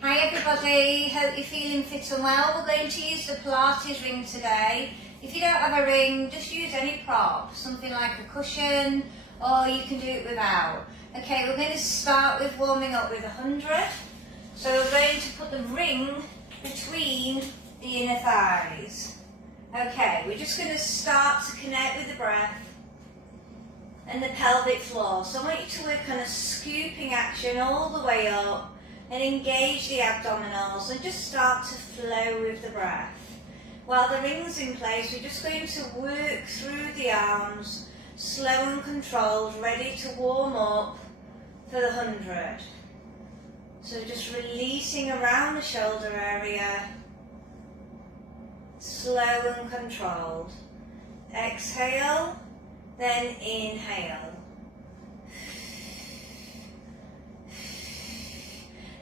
Hi everybody, hope you're feeling fit and well. We're going to use the Pilates ring today. If you don't have a ring, just use any prop, something like a cushion, or you can do it without. Okay, we're going to start with warming up with 100. So we're going to put the ring between the inner thighs. Okay, we're just going to start to connect with the breath and the pelvic floor. So I want you to work on a scooping action all the way up and engage the abdominals and just start to flow with the breath. While the ring's in place, we're just going to work through the arms, slow and controlled, ready to warm up for the 100. So just releasing around the shoulder area, slow and controlled. Exhale, then inhale.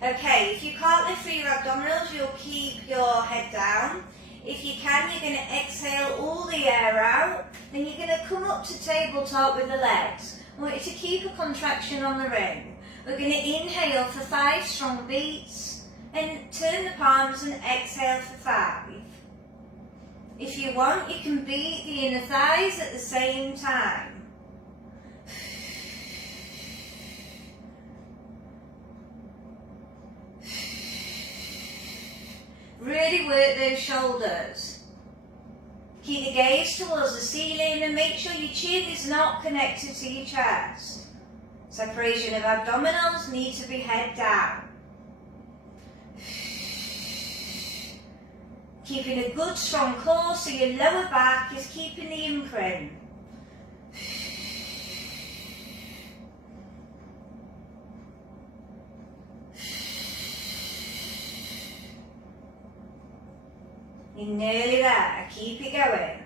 Okay, if you can't lift through your abdominals, you'll keep your head down. If you can, you're going to exhale all the air out, and you're going to come up to tabletop with the legs. I want you to keep a contraction on the ring. We're going to inhale for 5 strong beats, and turn the palms and exhale for 5. If you want, you can beat the inner thighs at the same time. Really work those shoulders. Keep the gaze towards the ceiling and make sure your chin is not connected to your chest. Separation of abdominals need to be head down. Keeping a good strong core so your lower back is keeping the imprint. You're nearly there, keep it going.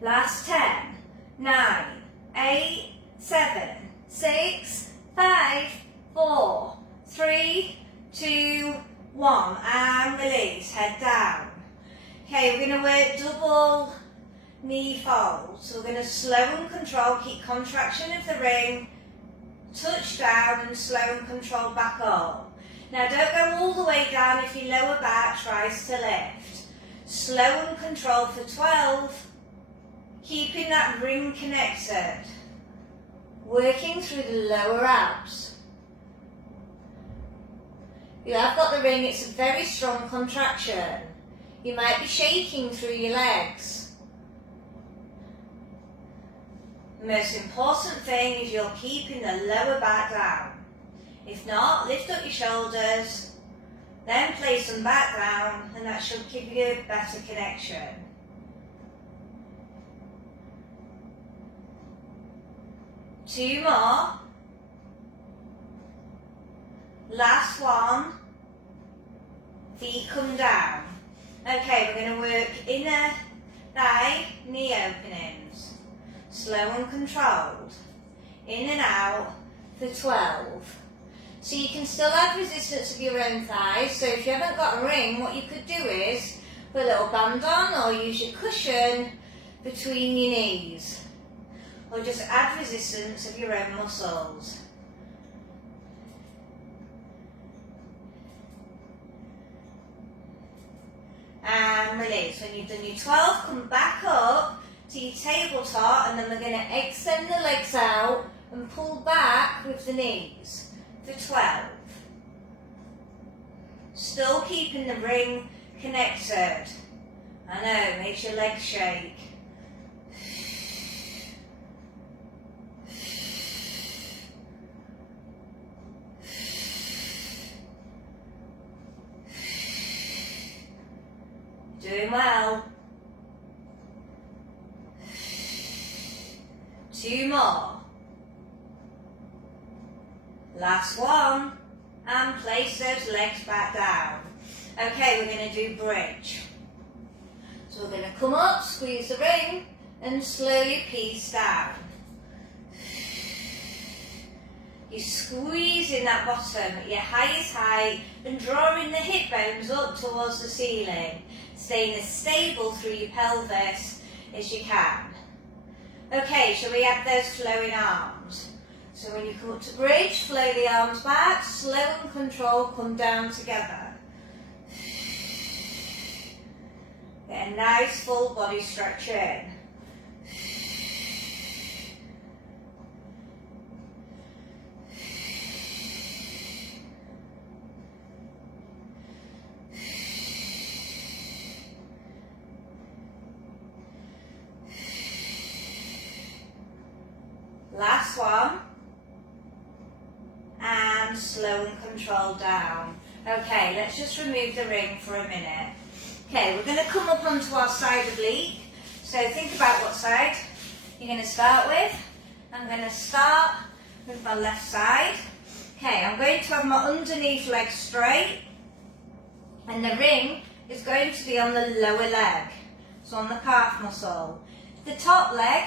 Last 10, 9, 8, 7, 6, 5, 4, 3, 2, 1, and release, head down. Okay, we're going to work double knee folds. So we're going to slow and control, keep contraction of the ring, touch down and slow and control back up. Now don't go all the way down if your lower back tries to lift. Slow and control for 12, keeping that ring connected. Working through the lower abs. You have got the ring, it's a very strong contraction. You might be shaking through your legs. The most important thing is you're keeping the lower back down. If not, lift up your shoulders, then place them back down, and that should give you a better connection. Two more. Last one. Feet come down. Okay, we're going to work inner thigh, knee openings. Slow and controlled. In and out for 12. So you can still add resistance of your own thighs. So if you haven't got a ring, what you could do is put a little band on or use your cushion between your knees. Or just add resistance of your own muscles. And release. When you've done your 12, come back up to your tabletop, and then we're going to extend the legs out and pull back with the knees for 12. Still keeping the ring connected. I know, makes your legs shake. Doing well. 2 more. Last one. And place those legs back down. Okay, we're going to do bridge. So we're going to come up, squeeze the ring, and slowly piece down. You're squeezing that bottom at your highest height and drawing the hip bones up towards the ceiling, staying as stable through your pelvis as you can. Okay, shall we add those flowing arms? So when you come up to bridge, flow the arms back, slow and control, come down together. Get a nice full body stretch in. Last one. And slow and control down. Okay, let's just remove the ring for a minute. Okay, we're going to come up onto our side oblique. So think about what side you're going to start with. I'm going to start with my left side. Okay, I'm going to have my underneath leg straight. And the ring is going to be on the lower leg. So on the calf muscle. The top leg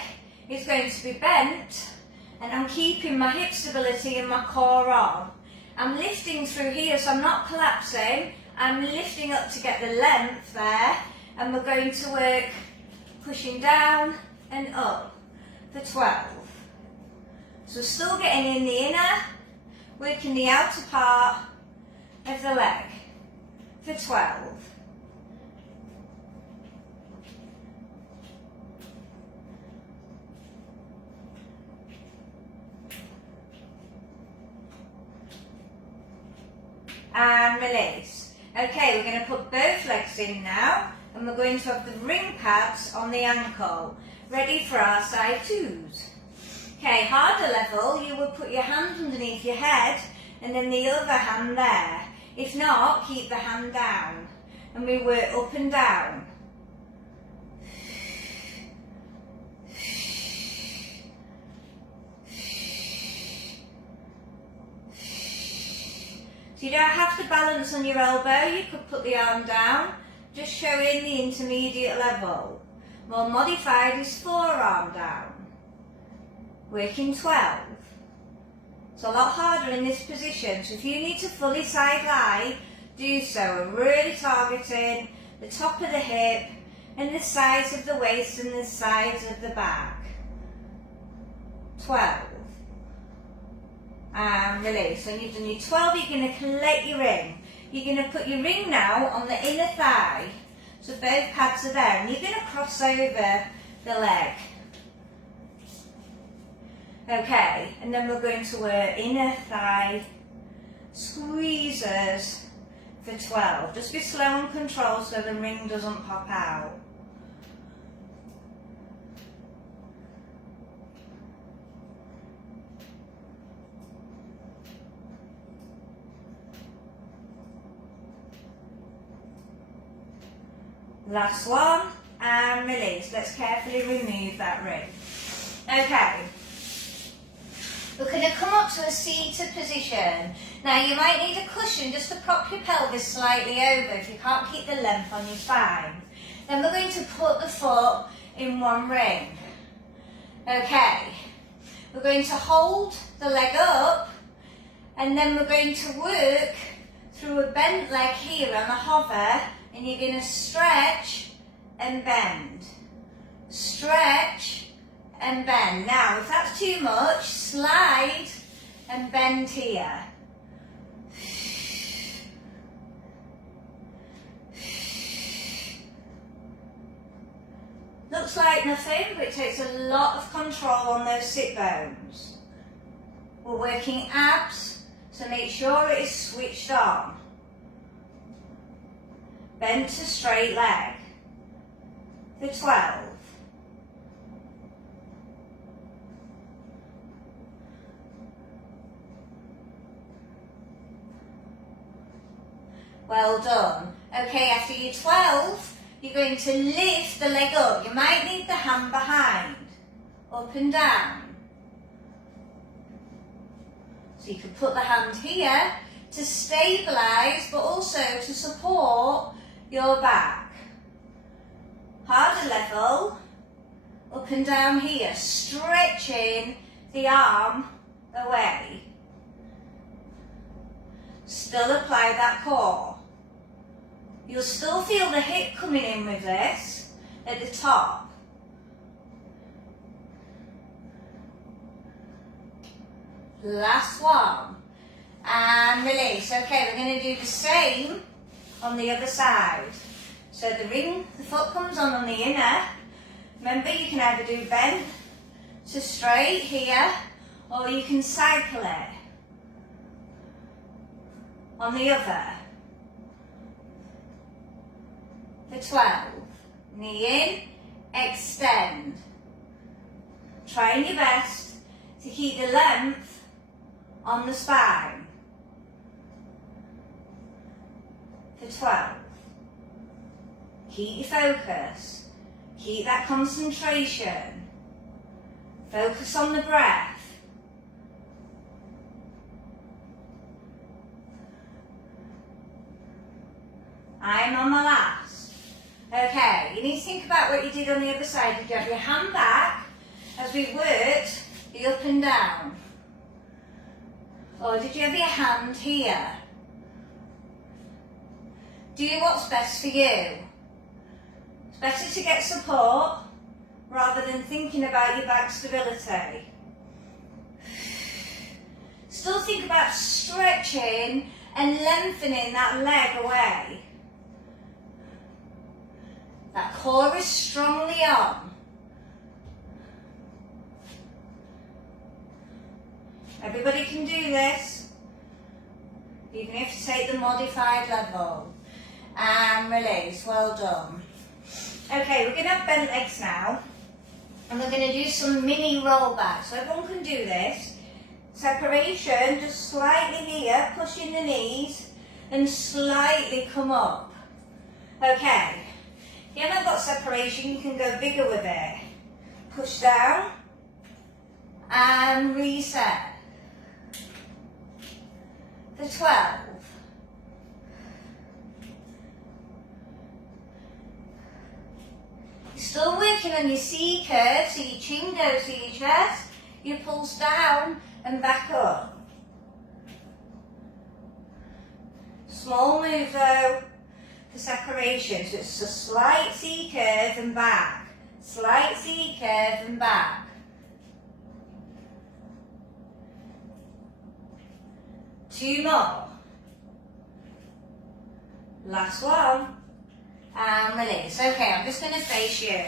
is going to be bent. And I'm keeping my hip stability and my core on. I'm lifting through here, so I'm not collapsing. I'm lifting up to get the length there. And we're going to work pushing down and up for 12. So still getting in the inner, working the outer part of the leg for 12. And release. Okay, we're going to put both legs in now, and we're going to have the ring pads on the ankle, ready for our side twos. Okay, harder level, you will put your hand underneath your head, and then the other hand there. If not, keep the hand down, and we work up and down. So you don't have to balance on your elbow, you could put the arm down, just showing the intermediate level. More modified is forearm down. Working 12. It's a lot harder in this position, so if you need to fully side lie, do so. We're really targeting the top of the hip and the sides of the waist and the sides of the back. 12. And release. When you've done your 12, you're going to collect your ring. You're going to put your ring now on the inner thigh. So both pads are there. And you're going to cross over the leg. Okay. And then we're going to work inner thigh squeezes for 12. Just be slow and controlled so the ring doesn't pop out. Last one, and release. Let's carefully remove that ring. Okay. We're going to come up to a seated position. Now you might need a cushion just to prop your pelvis slightly over if you can't keep the length on your spine. Then we're going to put the foot in one ring. Okay. We're going to hold the leg up, and then we're going to work through a bent leg here on a hover. And you're going to stretch and bend. Stretch and bend. Now, if that's too much, slide and bend here. Looks like nothing, but it takes a lot of control on those sit bones. We're working abs, so make sure it is switched on. Bend to straight leg for 12. Well done. Okay, after your 12, you're going to lift the leg up. You might need the hand behind, up and down. So you can put the hand here to stabilise, but also to support your back. Harder level, up and down here, stretching the arm away. Still apply that core. You'll still feel the hip coming in with this at the top. Last one. And release. Okay, we're going to do the same on the other side. So the foot comes on the inner. Remember, you can either do bent to straight here, or you can cycle it on the other. For 12. Knee in, extend. Trying your best to keep the length on the spine. For 12. Keep your focus. Keep that concentration. Focus on the breath. I'm on my last. Okay, you need to think about what you did on the other side. Did you have your hand back as we worked the up and down? Or did you have your hand here? Do what's best for you. It's better to get support rather than thinking about your back stability. Still think about stretching and lengthening that leg away. That core is strongly on. Everybody can do this. Even if you take the modified level. And release. Well done. Okay, we're going to have bent legs now. And we're going to do some mini roll back. So everyone can do this. Separation, just slightly here, pushing the knees and slightly come up. Okay. If you haven't got separation, you can go bigger with it. Push down and reset. For 12. You're still working on your C curve, so your chin goes to your chest, you pulse down and back up. Small move though for separation, so it's a slight C curve and back, slight C curve and back. Two more. Last one. And release. Okay, I'm just going to face you.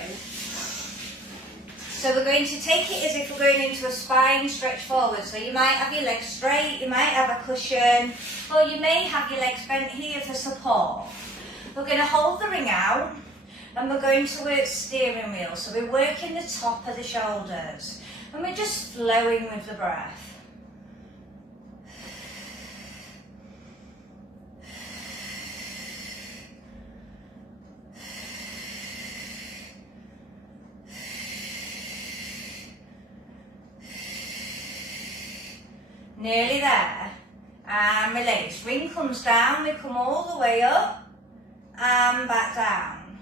So we're going to take it as if we're going into a spine stretch forward. So you might have your legs straight, you might have a cushion, or you may have your legs bent here for support. We're going to hold the ring out and we're going to work steering wheel. So we're working the top of the shoulders and we're just flowing with the breath. Nearly there. And release. Ring comes down, we come all the way up and back down.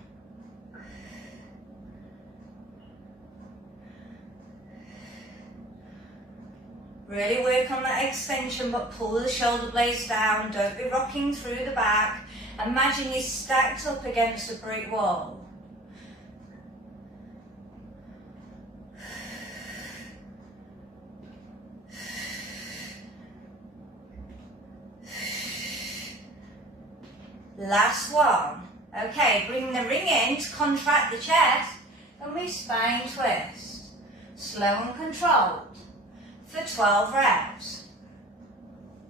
Really work on that extension, but pull the shoulder blades down. Don't be rocking through the back. Imagine you're stacked up against a brick wall. Last one. Okay, bring the ring in to contract the chest and we spine twist. Slow and controlled for 12 reps.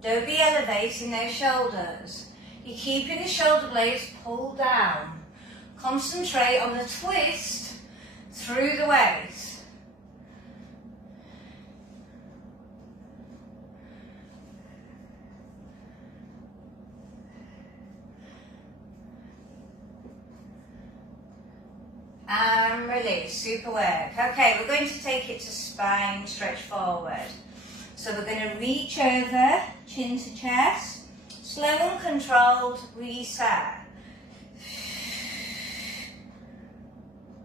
Don't be elevating those shoulders. You're keeping the shoulder blades pulled down. Concentrate on the twist through the waist. And release, super work. Okay, we're going to take it to spine stretch forward. So we're going to reach over, chin to chest, slow and controlled, reset.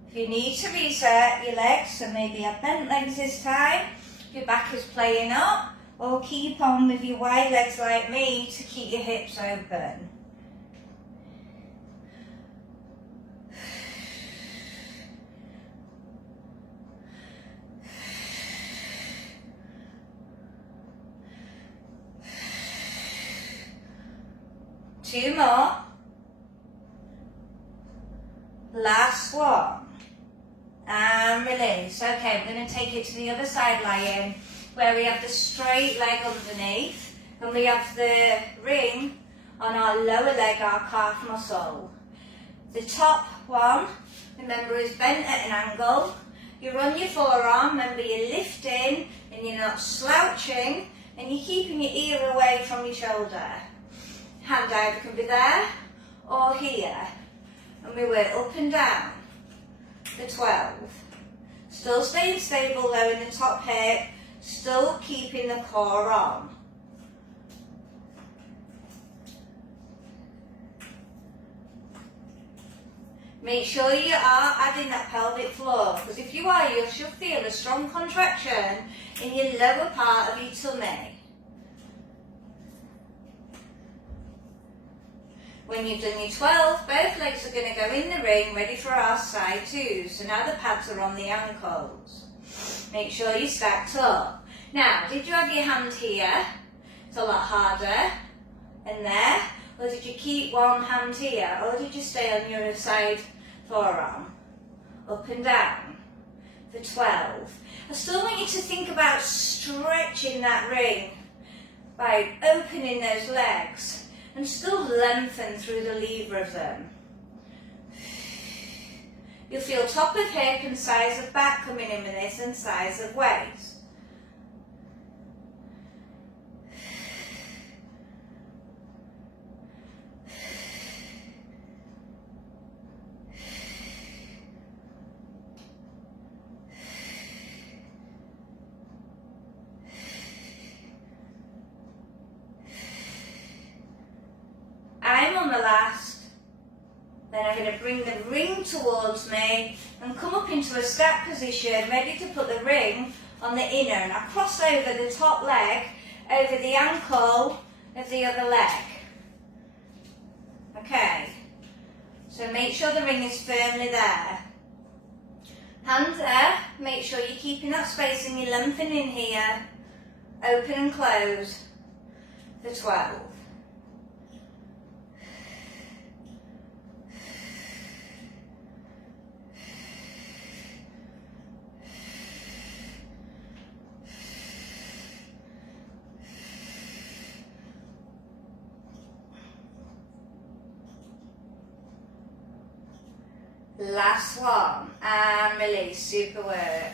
If you need to reset your legs, so maybe have bent legs this time, if your back is playing up, or keep on with your wide legs like me to keep your hips open. Two more. Last one. And release. Okay, we're going to take it to the other side lying, where we have the straight leg underneath, and we have the ring on our lower leg, our calf muscle. The top one, remember, is bent at an angle. You run your forearm, remember you're lifting and you're not slouching, and you're keeping your ear away from your shoulder. Hand either can be there or here. And we work up and down for 12. Still staying stable though in the top hip, still keeping the core on. Make sure you are adding that pelvic floor, because if you are, you should feel a strong contraction in your lower part of your tummy. When you've done your 12, both legs are going to go in the ring, ready for our side twos. So now the pads are on the ankles. Make sure you're stacked up. Now, did you have your hand here? It's a lot harder. And there. Or did you keep one hand here? Or did you stay on your side forearm? Up and down. For 12. I still want you to think about stretching that ring by opening those legs. And still lengthen through the lever of them. You'll feel top of hip and size of back coming in with this, and size of waist. I'm on the last, then I'm going to bring the ring towards me and come up into a stack position, ready to put the ring on the inner, and I cross over the top leg, over the ankle of the other leg. Okay, so make sure the ring is firmly there. Hand there, make sure you're keeping that space and you're lengthening here, open and close for 12. Last one, and release, super work.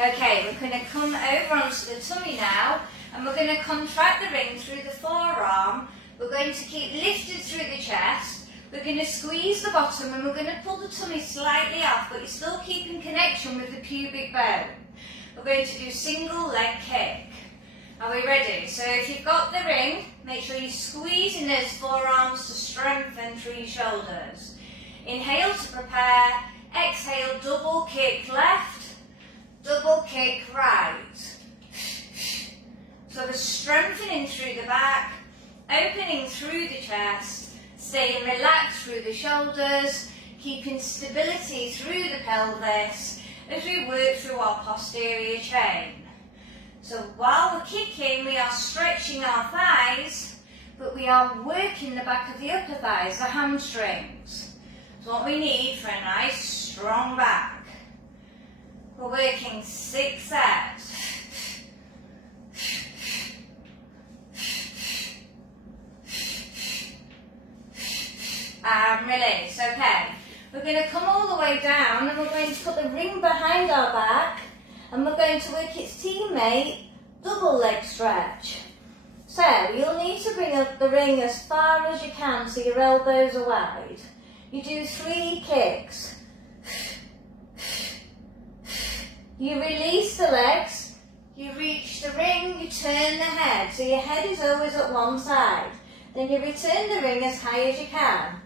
Okay, we're going to come over onto the tummy now, and we're going to contract the ring through the forearm. We're going to keep lifted through the chest. We're going to squeeze the bottom, and we're going to pull the tummy slightly off, but you're still keeping connection with the pubic bone. We're going to do single leg kick. Are we ready? So if you've got the ring, make sure you're squeezing those forearms to strengthen through your shoulders. Inhale to prepare, exhale, double kick left, double kick right. So the strengthening through the back, opening through the chest, staying relaxed through the shoulders, keeping stability through the pelvis as we work through our posterior chain. So while we're kicking, we are stretching our thighs, but we are working the back of the upper thighs, the hamstrings. That's what we need for a nice strong back. We're working 6 sets. And release. Okay. We're going to come all the way down, and we're going to put the ring behind our back, and we're going to work its teammate, double leg stretch. So you'll need to bring up the ring as far as you can so your elbows are wide. You do 3 kicks. You release the legs, you reach the ring, you turn the head. So your head is always at one side. Then you return the ring as high as you can.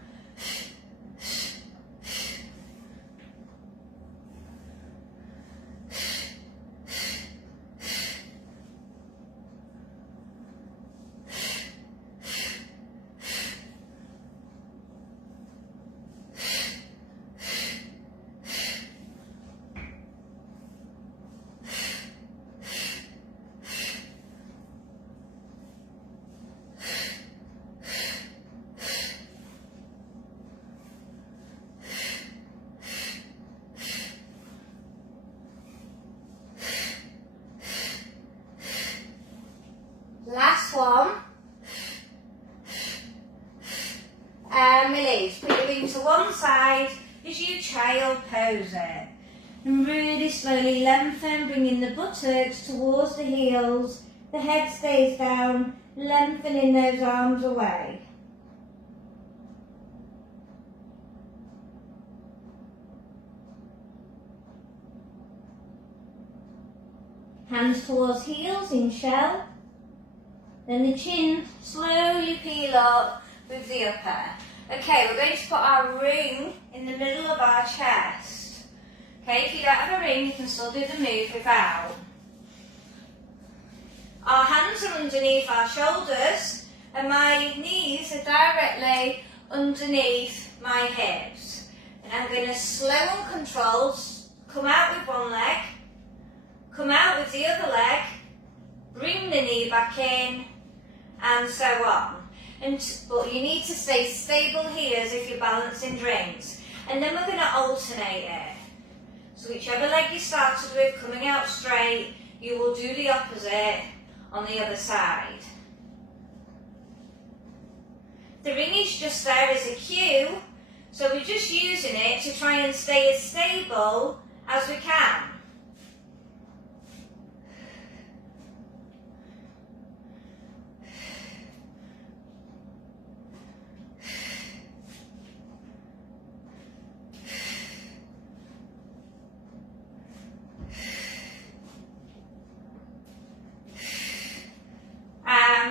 moving to one side as you child pose it. And really slowly lengthen, bringing the buttocks towards the heels. The head stays down, lengthening those arms away. Hands towards heels in shell. Then the chin slowly peel up with the upper. Okay, we're going to put our ring in the middle of our chest. Okay, if you don't have a ring, you can still do the move without. Our hands are underneath our shoulders and my knees are directly underneath my hips. And I'm going to slow and controlled come out with one leg, come out with the other leg, bring the knee back in, and so on. But you need to stay stable here as if you're balancing rings. And then we're going to alternate it. So whichever leg you started with coming out straight, you will do the opposite on the other side. The ring is just there as a cue, so we're just using it to try and stay as stable as we can.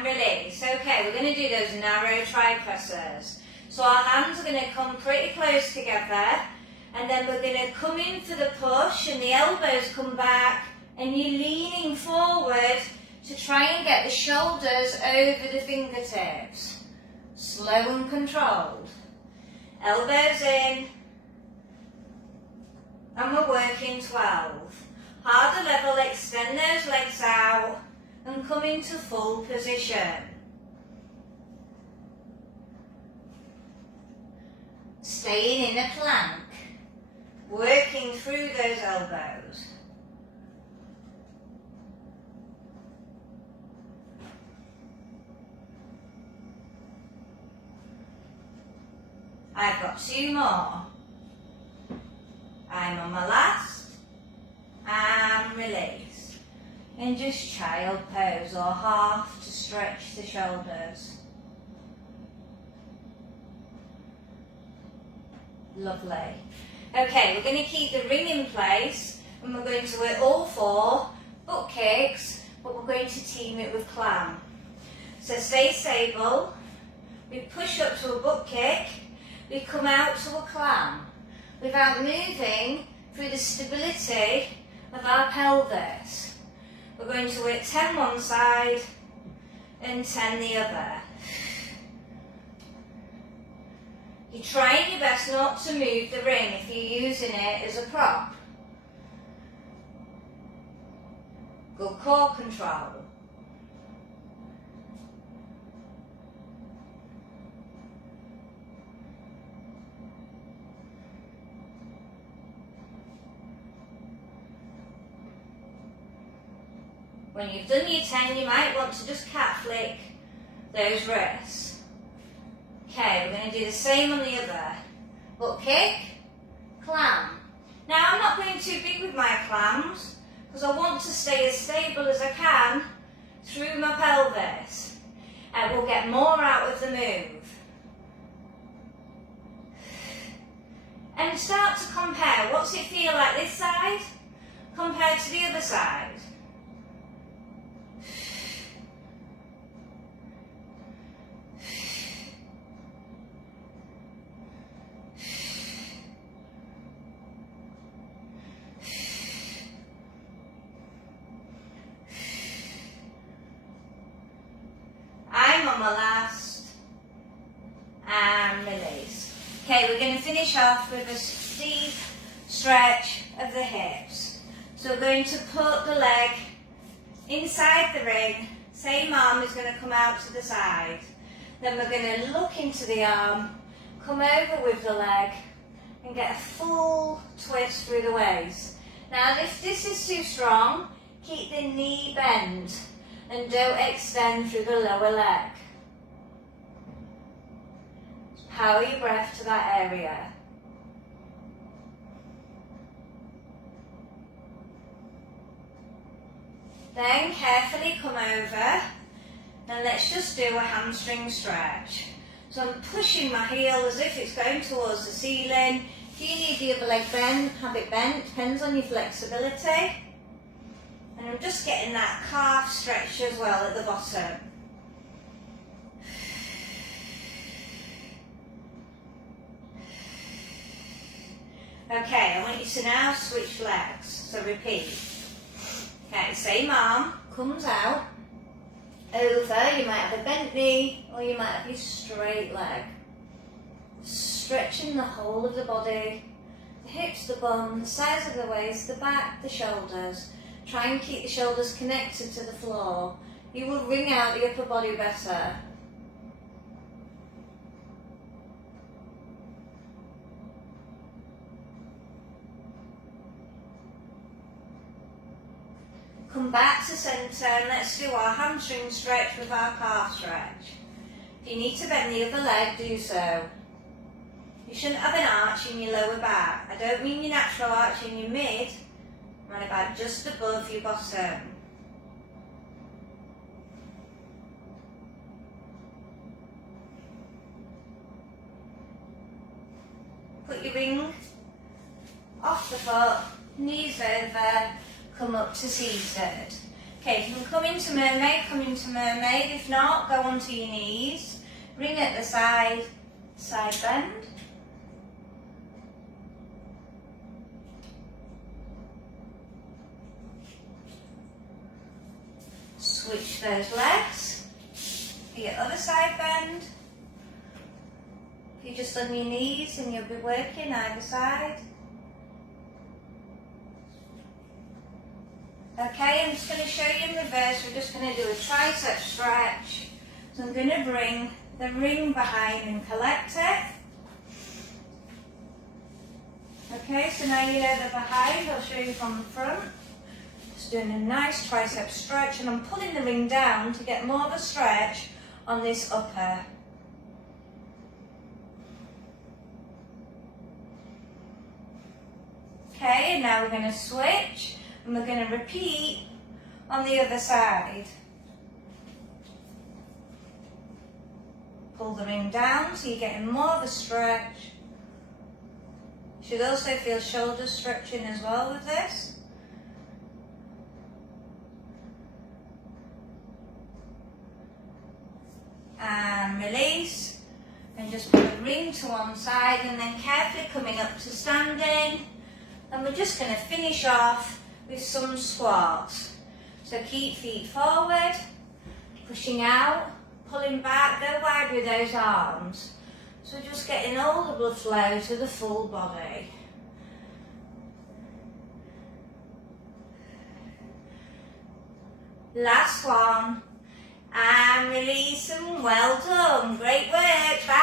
Release. Okay, we're going to do those narrow tri-pressers. So our hands are going to come pretty close together, and then we're going to come in for the push and the elbows come back and you're leaning forward to try and get the shoulders over the fingertips. Slow and controlled. Elbows in, and we're working 12. Harder level, extend those legs out and come into full position. Staying in a plank, working through those elbows. I've got 2 more. I'm on my last, and release. And just child pose or half to stretch the shoulders. Lovely. Okay, we're going to keep the ring in place and we're going to work all 4 butt kicks, but we're going to team it with clam. So stay stable. We push up to a butt kick. We come out to a clam without moving through the stability of our pelvis. We're going to work 10 one side and 10 the other. You're trying your best not to move the ring if you're using it as a prop. Good core control. When you've done your 10, you might want to just cat flick those wrists. Okay, we're going to do the same on the other. Butt kick, clam. Now I'm not going too big with my clams because I want to stay as stable as I can through my pelvis. And we'll get more out of the move. And start to compare. What's it feel like this side compared to the other side? On my last, and release. Okay, we're going to finish off with a deep stretch of the hips. So we're going to put the leg inside the ring, same arm is going to come out to the side. Then we're going to look into the arm, come over with the leg and get a full twist through the waist. Now if this is too strong, keep the knee bent and don't extend through the lower leg. Power your breath to that area. Then carefully come over and let's just do a hamstring stretch. So I'm pushing my heel as if it's going towards the ceiling. If you need the other leg bent, have it bent, depends on your flexibility. And I'm just getting that calf stretch as well at the bottom. Okay, I want you to now switch legs, so repeat. Okay, same arm comes out, over, you might have a bent knee or you might have your straight leg. Stretching the whole of the body, the hips, the bum, the sides of the waist, the back, the shoulders. Try and keep the shoulders connected to the floor. You will wring out the upper body better. Come back to centre and let's do our hamstring stretch with our calf stretch. If you need to bend the other leg, do so. You shouldn't have an arch in your lower back. I don't mean your natural arch in your mid, I mean about just above your bottom. Put your ring off the foot, knees over, come up to seated. Okay, if you can come into mermaid, come into mermaid. If not, go onto your knees. Ring at the side, side bend. Switch those legs. For your other side bend. If you're just on your knees and you'll be working either side. Okay, I'm just going to show you in reverse. We're just going to do a tricep stretch. So I'm going to bring the ring behind and collect it. Okay, so now you know the behind. I'll show you from the front. Just doing a nice tricep stretch, and I'm pulling the ring down to get more of a stretch on this upper. Okay, and now we're going to switch. And we're going to repeat on the other side. Pull the ring down so you're getting more of a stretch. You should also feel shoulders stretching as well with this. And release. And just put the ring to one side and then carefully coming up to standing. And we're just going to finish off with some squats. So keep feet forward, pushing out, pulling back, go wide with those arms. So just getting all the blood flow to the full body. Last one, and release, and well done, great work, bye.